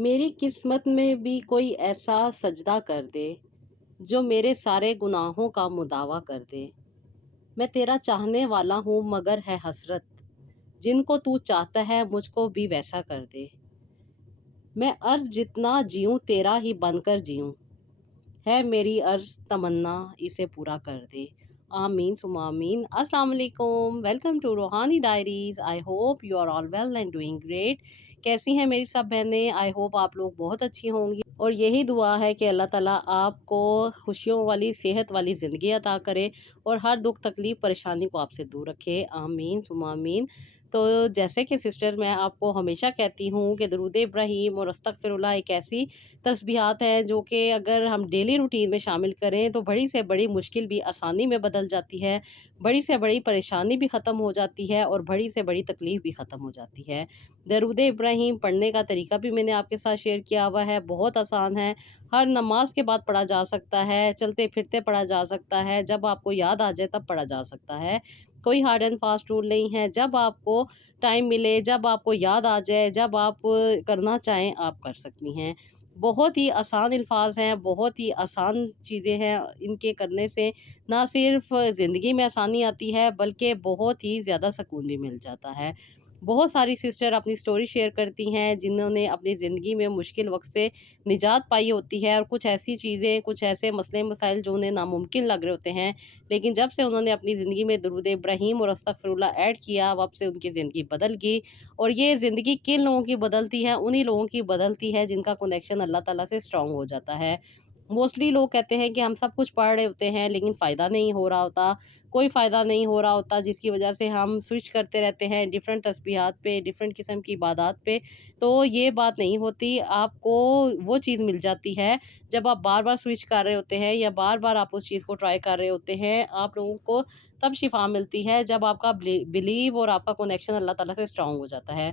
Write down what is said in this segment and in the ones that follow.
میری قسمت میں بھی کوئی ایسا سجدہ کر دے جو میرے سارے گناہوں کا مداوع کر دے۔ میں تیرا چاہنے والا ہوں مگر ہے حسرت، جن کو تو چاہتا ہے مجھ کو بھی ویسا کر دے۔ میں عرض جتنا جیوں تیرا ہی بن کر جیوں، ہے میری عرض تمنا اسے پورا کر دے۔ آمین ثم آمین۔ السلام علیکم، welcome to Rohani diaries. I hope you are all well and doing great. کیسی ہیں میری سب بہنیں؟ آئی ہوپ آپ لوگ بہت اچھی ہوں گی، اور یہی دعا ہے کہ اللہ تعالیٰ آپ کو خوشیوں والی صحت والی زندگی عطا کرے اور ہر دکھ تکلیف پریشانی کو آپ سے دور رکھے۔ آمین ثم آمین۔ تو جیسے کہ سسٹر میں آپ کو ہمیشہ کہتی ہوں کہ درود ابراہیم اور استغفر اللہ ایک ایسی تسبیحات ہیں جو کہ اگر ہم ڈیلی روٹین میں شامل کریں تو بڑی سے بڑی مشکل بھی آسانی میں بدل جاتی ہے، بڑی سے بڑی پریشانی بھی ختم ہو جاتی ہے اور بڑی سے بڑی تکلیف بھی ختم ہو جاتی ہے۔ درود ابراہیم پڑھنے کا طریقہ بھی میں نے آپ کے ساتھ شیئر کیا ہوا ہے، بہت آسان ہے، ہر نماز کے بعد پڑھا جا سکتا ہے، چلتے پھرتے پڑھا جا سکتا ہے، جب آپ کو یاد آ جائے تب پڑھا جا سکتا ہے۔ کوئی ہارڈ اینڈ فاسٹ رول نہیں ہے، جب آپ کو ٹائم ملے، جب آپ کو یاد آ جائے، جب آپ کرنا چاہیں آپ کر سکتی ہیں۔ بہت ہی آسان الفاظ ہیں، بہت ہی آسان چیزیں ہیں، ان کے کرنے سے نہ صرف زندگی میں آسانی آتی ہے بلکہ بہت ہی زیادہ سکون بھی مل جاتا ہے۔ بہت ساری سسٹر اپنی سٹوری شیئر کرتی ہیں جنہوں نے اپنی زندگی میں مشکل وقت سے نجات پائی ہوتی ہے، اور کچھ ایسی چیزیں، کچھ ایسے مسئلے مسائل جو انہیں ناممکن لگ رہے ہوتے ہیں، لیکن جب سے انہوں نے اپنی زندگی میں درود ابراہیم اور استغفر اللہ ایڈ کیا، اب سے ان کی زندگی بدل گئی۔ اور یہ زندگی کن لوگوں کی بدلتی ہے؟ انہی لوگوں کی بدلتی ہے جن کا کنیکشن اللہ تعالیٰ سے اسٹرانگ ہو جاتا ہے۔ موسٹلی لوگ کہتے ہیں کہ ہم سب کچھ پڑھ رہے ہوتے ہیں لیکن فائدہ نہیں ہو رہا ہوتا، کوئی فائدہ نہیں ہو رہا ہوتا، جس کی وجہ سے ہم سوئچ کرتے رہتے ہیں ڈیفرنٹ تسبیحات پہ، ڈیفرنٹ قسم کی عبادات پہ۔ تو یہ بات نہیں ہوتی، آپ کو وہ چیز مل جاتی ہے جب آپ بار بار سوئچ کر رہے ہوتے ہیں یا بار بار آپ اس چیز کو ٹرائی کر رہے ہوتے ہیں۔ آپ لوگوں کو تب شفا ملتی ہے جب آپ کا بلیو اور آپ کا کنیکشن اللہ تعالیٰ سے اسٹرانگ ہو جاتا ہے۔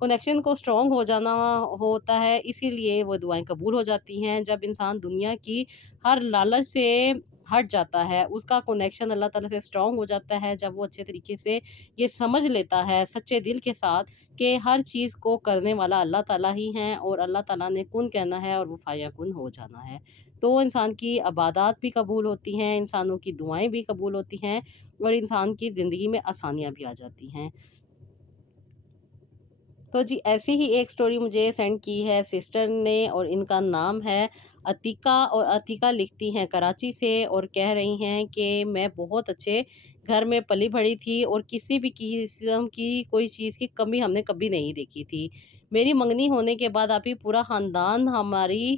کنیکشن کو اسٹرانگ ہو جانا ہوتا ہے، اسی لیے وہ دعائیں قبول ہو جاتی ہیں۔ جب انسان دنیا کی ہر لالچ سے ہٹ جاتا ہے، اس کا کنیکشن اللہ تعالیٰ سے اسٹرانگ ہو جاتا ہے، جب وہ اچھے طریقے سے یہ سمجھ لیتا ہے سچے دل کے ساتھ کہ ہر چیز کو کرنے والا اللہ تعالیٰ ہی ہے، اور اللہ تعالیٰ نے کن کہنا ہے اور وہ فیکن ہو جانا ہے، تو انسان کی عبادات بھی قبول ہوتی ہیں، انسانوں کی دعائیں بھی قبول ہوتی ہیں، اور انسان کی زندگی میں آسانیاں بھی آ جاتی ہیں۔ تو جی ایسی ہی ایک سٹوری مجھے سینڈ کی ہے سسٹر نے، اور ان کا نام ہے عتیقہ، اور عتیقہ لکھتی ہیں کراچی سے، اور کہہ رہی ہیں کہ میں بہت اچھے گھر میں پلی بڑھی تھی اور کسی بھی قسم کی کوئی چیز کی کمی ہم نے کبھی نہیں دیکھی تھی۔ میری منگنی ہونے کے بعد آپ ہی پورا خاندان ہماری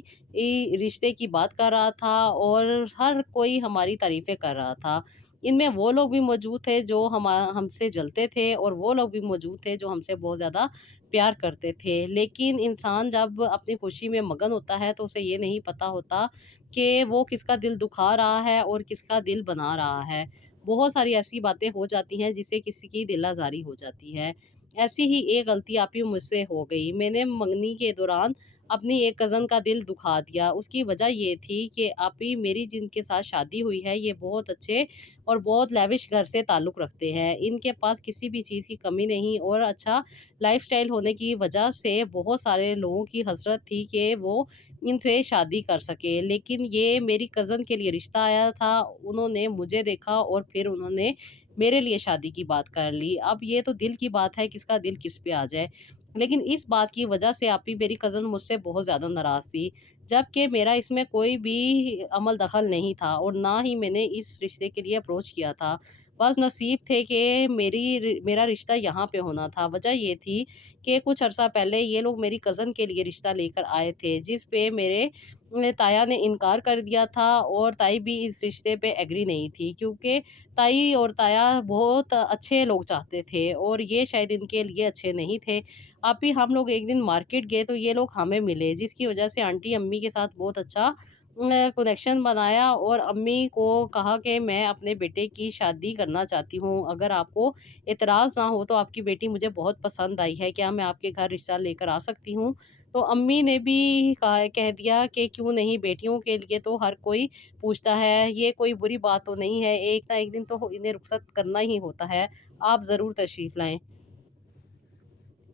رشتے کی بات کر رہا تھا، اور ہر کوئی ہماری تعریفیں کر رہا تھا۔ ان میں وہ لوگ بھی موجود تھے جو ہم سے جلتے تھے، اور وہ لوگ بھی موجود تھے جو ہم سے بہت زیادہ پیار کرتے تھے۔ لیکن انسان جب اپنی خوشی میں مگن ہوتا ہے تو اسے یہ نہیں پتہ ہوتا کہ وہ کس کا دل دکھا رہا ہے اور کس کا دل بنا رہا ہے۔ بہت ساری ایسی باتیں ہو جاتی ہیں جس سے کسی کی دل آزاری ہو جاتی ہے۔ ایسی ہی ایک غلطی آپ ہی مجھ سے ہو گئی، میں نے منگنی کے دوران اپنی ایک کزن کا دل دکھا دیا۔ اس کی وجہ یہ تھی کہ آپ ہی میری جن کے ساتھ شادی ہوئی ہے یہ بہت اچھے اور بہت لیوش گھر سے تعلق رکھتے ہیں، ان کے پاس کسی بھی چیز کی کمی نہیں، اور اچھا لائف سٹائل ہونے کی وجہ سے بہت سارے لوگوں کی حسرت تھی کہ وہ ان سے شادی کر سکے۔ لیکن یہ میری کزن کے لیے رشتہ آیا تھا، انہوں نے مجھے دیکھا اور پھر انہوں نے میرے لیے شادی کی بات کر لی۔ اب یہ تو دل کی بات ہے، کس کا دل کس پہ آ جائے، لیکن اس بات کی وجہ سے آپ ہی میری کزن مجھ سے بہت زیادہ ناراض تھی، جبکہ میرا اس میں کوئی بھی عمل دخل نہیں تھا، اور نہ ہی میں نے اس رشتے کے لیے اپروچ کیا تھا۔ بس نصیب تھے کہ میرا رشتہ یہاں پہ ہونا تھا۔ وجہ یہ تھی کہ کچھ عرصہ پہلے یہ لوگ میری کزن کے لیے رشتہ لے کر آئے تھے، جس پہ میرے تایا نے انکار کر دیا تھا، اور تائی بھی اس رشتے پہ ایگری نہیں تھی، کیونکہ تائی اور تایا بہت اچھے لوگ چاہتے تھے اور یہ شاید ان کے لیے اچھے نہیں تھے۔ اب بھی ہم لوگ ایک دن مارکیٹ گئے تو یہ لوگ ہمیں ملے، جس کی وجہ سے آنٹی امی کے ساتھ بہت اچھا کنیکشن بنایا، اور امی کو کہا کہ میں اپنے بیٹے کی شادی کرنا چاہتی ہوں، اگر آپ کو اعتراض نہ ہو تو آپ کی بیٹی مجھے بہت پسند آئی ہے، کیا میں آپ کے گھر رشتہ لے کر آ سکتی ہوں؟ تو امی نے بھی کہہ دیا کہ کیوں نہیں، بیٹیوں کے لیے تو ہر کوئی پوچھتا ہے، یہ کوئی بری بات تو نہیں ہے، ایک نہ ایک دن تو انہیں رخصت کرنا ہی ہوتا ہے، آپ ضرور تشریف لائیں۔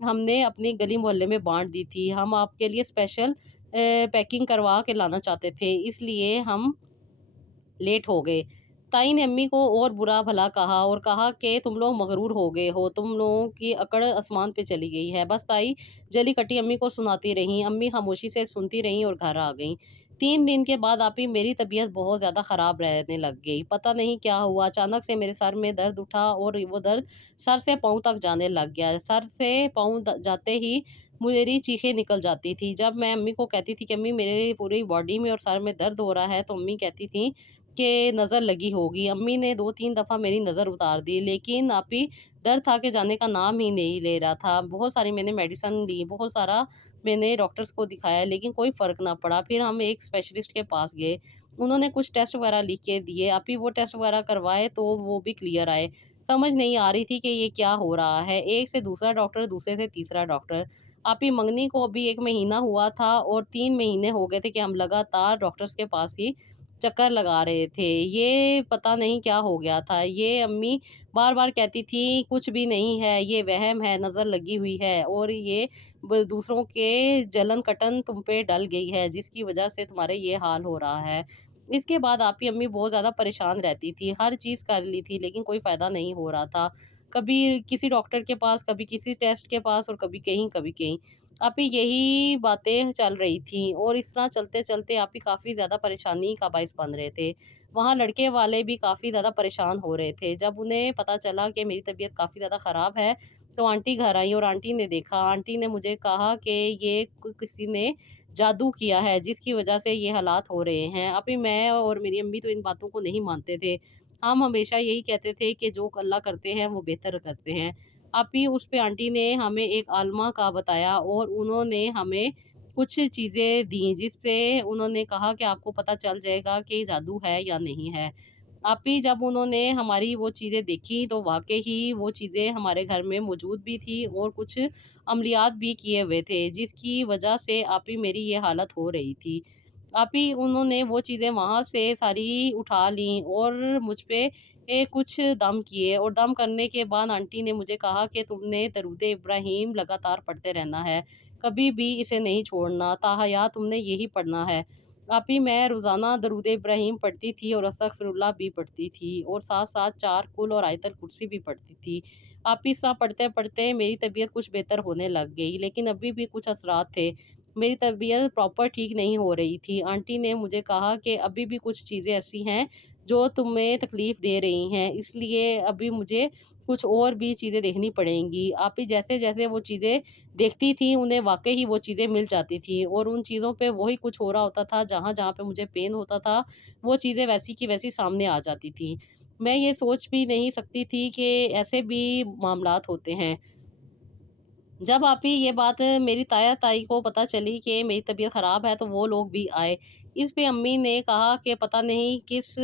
ہم نے اپنی گلی محلے میں بانٹ دی تھی۔ ہم آپ کے لیے اسپیشل پیکنگ کروا کے لانا چاہتے تھے، اس لیے ہم لیٹ ہو گئے۔ تائی نے امی کو اور برا بھلا کہا اور کہا کہ تم لوگ مغرور ہو گئے ہو، تم لوگوں کی اکڑ آسمان پہ چلی گئی ہے۔ بس تائی جلی کٹی امی کو سناتی رہیں، امی خاموشی سے سنتی رہیں اور گھر آ گئیں۔ 3 دن کے بعد آپی میری طبیعت بہت زیادہ خراب رہنے لگ گئی۔ پتہ نہیں کیا ہوا، اچانک سے میرے سر میں درد اٹھا اور وہ درد سر سے پاؤں تک جانے لگ گیا۔ سر سے پاؤں جاتے ہی میری چیخیں نکل جاتی تھی۔ جب میں امی کو کہتی تھی کہ امی میرے پوری باڈی میں اور سر میں درد ہو رہا ہے، تو امی کہتی تھیں کہ نظر لگی ہوگی۔ امی نے 2-3 دفعہ میری نظر اتار دی، لیکن آپی درد تھا کہ جانے کا نام ہی نہیں لے رہا تھا۔ بہت ساری میں نے میڈیسن لی، بہت سارا میں نے ڈاکٹرز کو دکھایا، لیکن کوئی فرق نہ پڑا۔ پھر ہم ایک اسپیشلسٹ کے پاس گئے، انہوں نے کچھ ٹیسٹ وغیرہ لکھ کے دیے۔ آپی وہ ٹیسٹ وغیرہ کروائے تو وہ بھی کلیئر آئے۔ سمجھ نہیں آ رہی تھی کہ یہ کیا ہو رہا ہے، ایک سے دوسرا ڈاکٹر، دوسرے سے تیسرا ڈاکٹر۔ آپی منگنی کو ابھی 1 مہینہ ہوا تھا اور 3 مہینے ہو گئے تھے کہ ہم لگاتار ڈاکٹرز کے پاس ہی چکر لگا رہے تھے۔ یہ پتہ نہیں کیا ہو گیا تھا۔ یہ امی بار بار کہتی تھی کچھ بھی نہیں ہے، یہ وہم ہے، نظر لگی ہوئی ہے، اور یہ دوسروں کے جلن کٹن تم پہ ڈل گئی ہے، جس کی وجہ سے تمہارے یہ حال ہو رہا ہے۔ اس کے بعد آپی امی بہت زیادہ پریشان رہتی تھی، ہر چیز کر لی تھی لیکن کوئی فائدہ نہیں ہو رہا تھا۔ کبھی کسی ڈاکٹر کے پاس، کبھی کسی ٹیسٹ کے پاس، اور کبھی کہیں کبھی کہیں۔ آپی یہی باتیں چل رہی تھیں اور اس طرح چلتے چلتے آپی کافی زیادہ پریشانی کا باعث بن رہے تھے۔ وہاں لڑکے والے بھی کافی زیادہ پریشان ہو رہے تھے۔ جب انہیں پتہ چلا کہ میری طبیعت کافی زیادہ خراب ہے تو آنٹی گھر آئیں اور آنٹی نے دیکھا۔ آنٹی نے مجھے کہا کہ یہ کسی نے جادو کیا ہے جس کی وجہ سے یہ حالات ہو رہے ہیں۔ ابھی میں اور میری امی تو ان باتوں کو نہیں مانتے تھے، ہم ہمیشہ یہی کہتے تھے کہ جو اللہ کرتے ہیں وہ بہتر کرتے ہیں۔ ابھی اس پہ آنٹی نے ہمیں ایک عالمہ کا بتایا اور انہوں نے ہمیں کچھ چیزیں دیں، جس پہ انہوں نے کہا کہ آپ کو پتہ چل جائے گا کہ جادو ہے یا نہیں ہے۔ آپی جب انہوں نے ہماری وہ چیزیں دیکھی تو واقعی ہی وہ چیزیں ہمارے گھر میں موجود بھی تھی اور کچھ عملیات بھی کیے ہوئے تھے، جس کی وجہ سے آپی میری یہ حالت ہو رہی تھی۔ آپی انہوں نے وہ چیزیں وہاں سے ساری اٹھا لیں اور مجھ پہ کچھ دم کیے، اور دم کرنے کے بعد آنٹی نے مجھے کہا کہ تم نے درود ابراہیم لگاتار پڑھتے رہنا ہے، کبھی بھی اسے نہیں چھوڑنا، تا حیات تم نے یہی پڑھنا ہے۔ آپی میں روزانہ درود ابراہیم پڑھتی تھی اور استغفر اللہ بھی پڑھتی تھی، اور ساتھ ساتھ 4 کل اور آیت الکرسی بھی پڑھتی تھی۔ آپی اس طرح پڑھتے پڑھتے میری طبیعت کچھ بہتر ہونے لگ گئی، لیکن ابھی بھی کچھ اثرات تھے، میری طبیعت پراپر ٹھیک نہیں ہو رہی تھی۔ آنٹی نے مجھے کہا کہ ابھی بھی کچھ چیزیں ایسی ہیں جو تمہیں تکلیف دے رہی ہیں، اس لیے ابھی مجھے کچھ اور بھی چیزیں دیکھنی پڑیں گی۔ آپی جیسے جیسے وہ چیزیں دیکھتی تھیں انہیں واقعی ہی وہ چیزیں مل جاتی تھیں، اور ان چیزوں پہ وہی کچھ ہو رہا ہوتا تھا، جہاں جہاں پہ مجھے پین ہوتا تھا وہ چیزیں ویسی کی ویسی سامنے آ جاتی تھیں۔ میں یہ سوچ بھی نہیں سکتی تھی کہ ایسے بھی معاملات ہوتے ہیں۔ جب آپی یہ بات میری تایا تائی کو پتہ چلی کہ میری طبیعت خراب ہے تو وہ لوگ بھی آئے۔ اس پہ امی نے کہا کہ پتہ نہیں کس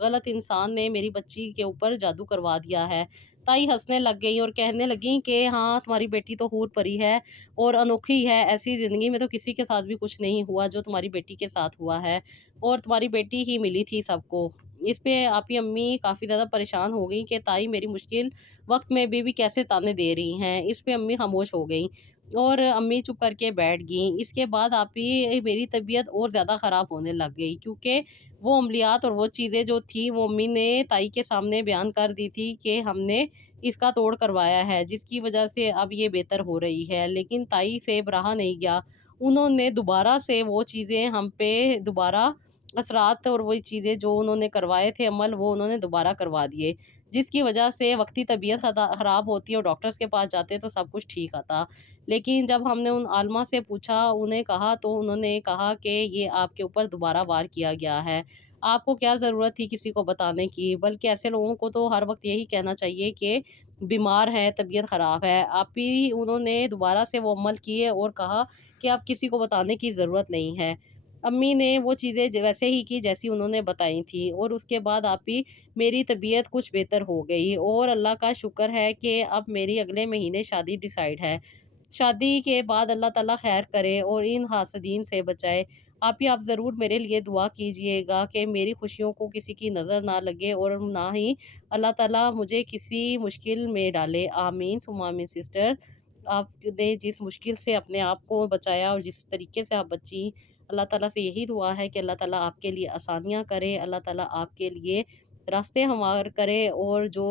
غلط انسان نے میری بچی کے اوپر جادو کروا دیا ہے۔ تائی ہنسنے لگ گئی اور کہنے لگیں کہ ہاں تمہاری بیٹی تو حور پری ہے اور انوکھی ہے، ایسی زندگی میں تو کسی کے ساتھ بھی کچھ نہیں ہوا جو تمہاری بیٹی کے ساتھ ہوا ہے، اور تمہاری بیٹی ہی ملی تھی سب کو۔ اس پہ آپی امی کافی زیادہ پریشان ہو گئی کہ تائی میری مشکل وقت میں بھی کیسے تانے دے رہی ہیں۔ اس پہ امی خاموش ہو گئیں اور امی چپ کر کے بیٹھ گئیں۔ اس کے بعد آپی میری طبیعت اور زیادہ خراب ہونے لگ گئی، کیونکہ وہ عملیات اور وہ چیزیں جو تھی وہ امی نے تائی کے سامنے بیان کر دی تھی کہ ہم نے اس کا توڑ کروایا ہے، جس کی وجہ سے اب یہ بہتر ہو رہی ہے۔ لیکن تائی سے رہا نہیں گیا، انہوں نے دوبارہ سے وہ چیزیں ہم پہ دوبارہ اثرات، اور وہی چیزیں جو انہوں نے کروائے تھے عمل، وہ انہوں نے دوبارہ کروا دیے، جس کی وجہ سے وقتی طبیعت خراب ہوتی ہے اور ڈاکٹرز کے پاس جاتے تو سب کچھ ٹھیک آتا۔ لیکن جب ہم نے ان عالمہ سے پوچھا، انہیں کہا، تو انہوں نے کہا کہ یہ آپ کے اوپر دوبارہ وار کیا گیا ہے، آپ کو کیا ضرورت تھی کسی کو بتانے کی، بلکہ ایسے لوگوں کو تو ہر وقت یہی کہنا چاہیے کہ بیمار ہے، طبیعت خراب ہے۔ آپ ہی انہوں نے دوبارہ سے وہ عمل کیے اور کہا کہ اب کسی کو بتانے کی ضرورت نہیں ہے۔ امی نے وہ چیزیں ویسے ہی کی جیسی انہوں نے بتائی تھیں، اور اس کے بعد آپ ہی میری طبیعت کچھ بہتر ہو گئی، اور اللہ کا شکر ہے کہ اب میری اگلے مہینے شادی ڈیسائیڈ ہے۔ شادی کے بعد اللہ تعالیٰ خیر کرے اور ان حاسدین سے بچائے۔ آپ ضرور میرے لیے دعا کیجئے گا کہ میری خوشیوں کو کسی کی نظر نہ لگے اور نہ ہی اللہ تعالیٰ مجھے کسی مشکل میں ڈالے۔ آمین ثم آمین سسٹر۔ آپ نے جس مشکل سے اپنے آپ کو بچایا اور جس طریقے سے آپ بچیں، اللہ تعالیٰ سے یہی دعا ہے کہ اللہ تعالیٰ آپ کے لیے آسانیاں کرے، اللہ تعالیٰ آپ کے لیے راستے ہموار کرے، اور جو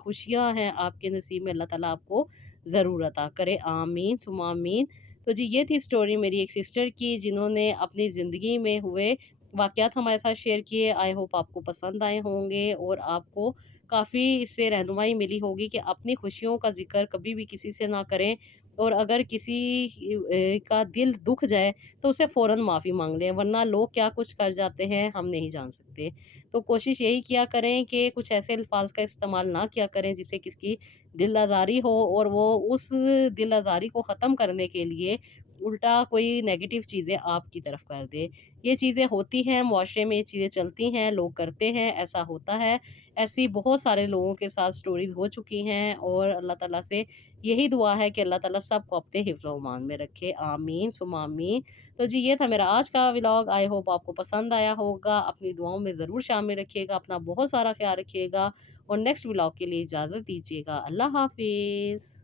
خوشیاں ہیں آپ کے نصیب میں اللہ تعالیٰ آپ کو ضرور عطا کرے، آمین ثم آمین۔ تو جی یہ تھی سٹوری میری ایک سسٹر کی، جنہوں نے اپنی زندگی میں ہوئے واقعات ہمارے ساتھ شیئر کیے۔ آئی ہوپ آپ کو پسند آئے ہوں گے اور آپ کو کافی اس سے رہنمائی ملی ہوگی کہ اپنی خوشیوں کا ذکر کبھی بھی کسی سے نہ کریں، اور اگر کسی کا دل دکھ جائے تو اسے فوراً معافی مانگ لیں، ورنہ لوگ کیا کچھ کر جاتے ہیں ہم نہیں جان سکتے۔ تو کوشش یہی کیا کریں کہ کچھ ایسے الفاظ کا استعمال نہ کیا کریں جس سے کسی کی دل آزاری ہو، اور وہ اس دل آزاری کو ختم کرنے کے لیے الٹا کوئی نیگیٹو چیزیں آپ کی طرف کر دے۔ یہ چیزیں ہوتی ہیں معاشرے میں، یہ چیزیں چلتی ہیں، لوگ کرتے ہیں، ایسا ہوتا ہے۔ ایسی بہت سارے لوگوں کے ساتھ سٹوریز ہو چکی ہیں، اور اللہ تعالیٰ سے یہی دعا ہے کہ اللہ تعالیٰ سب کو اپنے حفظ و امان میں رکھے، آمین ثم آمین۔ تو جی یہ تھا میرا آج کا ولاگ، آئی ہوپ آپ کو پسند آیا ہوگا، اپنی دعاؤں میں ضرور شامل رکھیے گا، اپنا بہت سارا خیال رکھیے گا، اور نیکسٹ ولاگ کے لیے اجازت دیجیے گا۔ اللہ حافظ۔